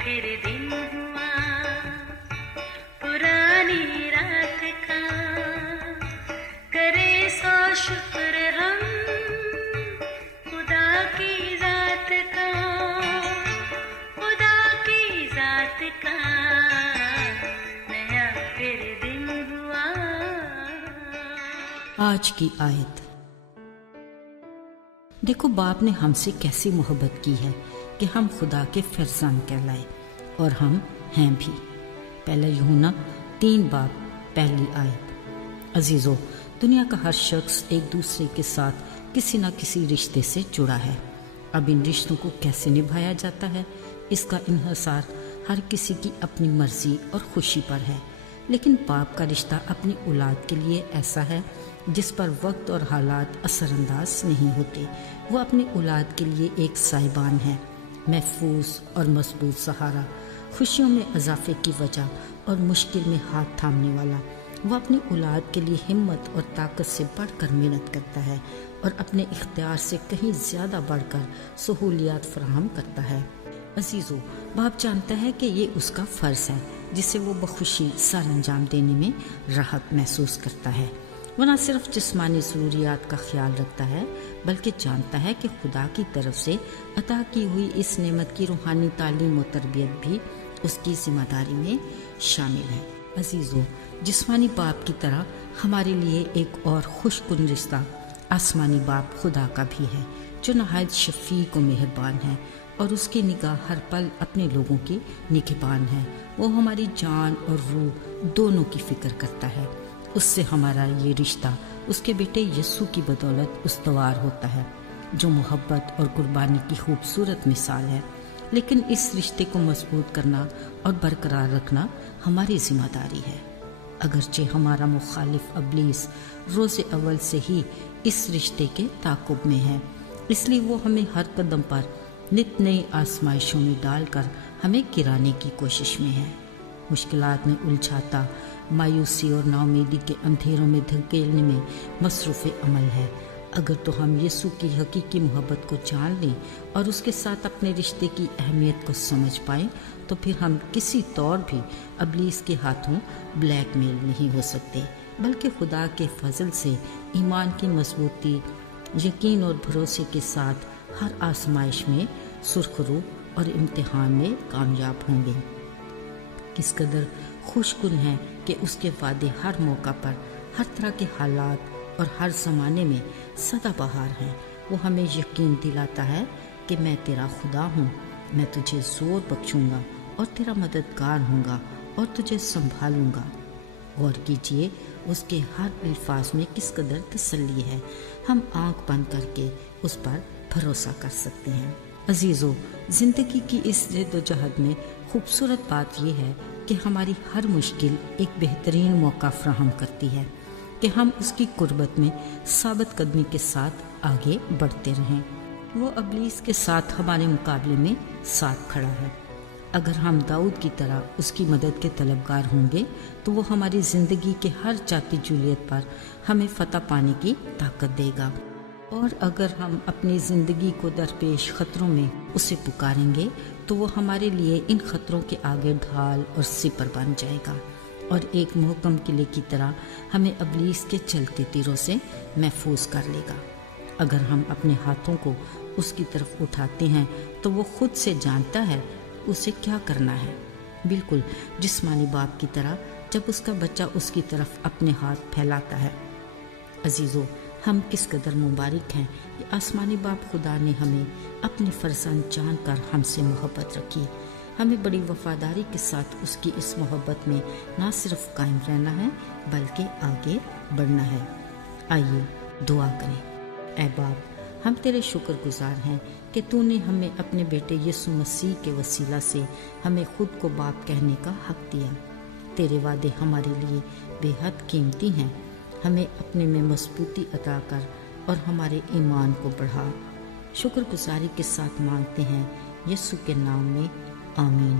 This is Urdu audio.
پھر دن ہوا پرانی رات کا، کرے سو شکر ہم خدا کی ذات کا، خدا کی ذات کا نیا پھر دن ہوا۔ آج کی آیت، دیکھو باپ نے ہم سے کیسی محبت کی ہے کہ ہم خدا کے فرزند کہلائے، اور ہم ہیں بھی۔ پہلا یوحنا 3 باب پہلی آیت۔ عزیزو، دنیا کا ہر شخص ایک دوسرے کے ساتھ کسی نہ کسی رشتے سے جڑا ہے۔ اب ان رشتوں کو کیسے نبھایا جاتا ہے، اس کا انحصار ہر کسی کی اپنی مرضی اور خوشی پر ہے، لیکن باپ کا رشتہ اپنی اولاد کے لیے ایسا ہے جس پر وقت اور حالات اثر انداز نہیں ہوتے۔ وہ اپنی اولاد کے لیے ایک سائبان ہے، محفوظ اور مضبوط سہارا، خوشیوں میں اضافے کی وجہ اور مشکل میں ہاتھ تھامنے والا۔ وہ اپنی اولاد کے لیے ہمت اور طاقت سے بڑھ کر محنت کرتا ہے اور اپنے اختیار سے کہیں زیادہ بڑھ کر سہولیات فراہم کرتا ہے۔ عزیزو، باپ جانتا ہے کہ یہ اس کا فرض ہے جسے وہ بخوشی سر انجام دینے میں راحت محسوس کرتا ہے۔ وہ نہ صرف جسمانی ضروریات کا خیال رکھتا ہے بلکہ جانتا ہے کہ خدا کی طرف سے عطا کی ہوئی اس نعمت کی روحانی تعلیم و تربیت بھی اس کی ذمہ داری میں شامل ہے۔ عزیزو، جسمانی باپ کی طرح ہمارے لیے ایک اور خوش کن رشتہ آسمانی باپ خدا کا بھی ہے، جو نہایت شفیق و مہربان ہے اور اس کی نگاہ ہر پل اپنے لوگوں کی نگہبان ہے۔ وہ ہماری جان اور روح دونوں کی فکر کرتا ہے۔ اس سے ہمارا یہ رشتہ اس کے بیٹے یسوع کی بدولت استوار ہوتا ہے، جو محبت اور قربانی کی خوبصورت مثال ہے۔ لیکن اس رشتے کو مضبوط کرنا اور برقرار رکھنا ہماری ذمہ داری ہے۔ اگرچہ ہمارا مخالف ابلیس روز اول سے ہی اس رشتے کے تعاقب میں ہے، اس لیے وہ ہمیں ہر قدم پر نت نئی آزمائشوں میں ڈال کر ہمیں گرانے کی کوشش میں ہے، مشکلات میں الجھاتا، مایوسی اور ناامیدی کے اندھیروں میں دھکیلنے میں مصروف عمل ہے۔ اگر تو ہم یسوع کی حقیقی محبت کو جان لیں اور اس کے ساتھ اپنے رشتے کی اہمیت کو سمجھ پائیں تو پھر ہم کسی طور بھی ابلیس کے ہاتھوں بلیک میل نہیں ہو سکتے، بلکہ خدا کے فضل سے ایمان کی مضبوطی، یقین اور بھروسے کے ساتھ ہر آزمائش میں سرخ رو اور امتحان میں کامیاب ہوں گے۔ کس قدر خوش کن ہے کہ اس کے وعدے ہر موقع پر، ہر طرح کے حالات اور ہر زمانے میں سدا بہار ہیں۔ وہ ہمیں یقین دلاتا ہے کہ میں تیرا خدا ہوں، میں تجھے زور بخشوں گا اور تیرا مددگار ہوں گا اور تجھے سنبھالوں گا۔ غور کیجئے اس کے ہر الفاظ میں کس قدر تسلی ہے۔ ہم آنکھ بند کر کے اس پر بھروسہ کر سکتے ہیں۔ عزیزو، زندگی کی اس جد و جہد میں خوبصورت بات یہ ہے کہ ہماری ہر مشکل ایک بہترین موقع فراہم کرتی ہے کہ ہم اس کی قربت میں ثابت قدمی کے ساتھ آگے بڑھتے رہیں۔ وہ ابلیس کے ساتھ ہمارے مقابلے میں ساتھ کھڑا ہے۔ اگر ہم داؤد کی طرح اس کی مدد کے طلبگار ہوں گے تو وہ ہماری زندگی کے ہر چاہتی جولیت پر ہمیں فتح پانے کی طاقت دے گا، اور اگر ہم اپنی زندگی کو درپیش خطروں میں اسے پکاریں گے تو وہ ہمارے لیے ان خطروں کے آگے ڈھال اور سپر بن جائے گا، اور ایک محکم قلعے کی طرح ہمیں ابلیس کے چلتے تیروں سے محفوظ کر لے گا۔ اگر ہم اپنے ہاتھوں کو اس کی طرف اٹھاتے ہیں تو وہ خود سے جانتا ہے اسے کیا کرنا ہے، بالکل جسمانی باپ کی طرح جب اس کا بچہ اس کی طرف اپنے ہاتھ پھیلاتا ہے۔ عزیزو، ہم کس قدر مبارک ہیں کہ آسمانی باپ خدا نے ہمیں اپنے فرزند جان کر ہم سے محبت رکھی۔ ہمیں بڑی وفاداری کے ساتھ اس کی اس محبت میں نہ صرف قائم رہنا ہے بلکہ آگے بڑھنا ہے۔ آئیے دعا کریں۔ اے باپ، ہم تیرے شکر گزار ہیں کہ تو نے ہمیں اپنے بیٹے یسوع مسیح کے وسیلہ سے ہمیں خود کو باپ کہنے کا حق دیا۔ تیرے وعدے ہمارے لیے بے حد قیمتی ہیں۔ ہمیں اپنے میں مضبوطی عطا کر اور ہمارے ایمان کو بڑھا۔ شکر گزاری کے ساتھ مانگتے ہیں یسوع کے نام میں، آمین۔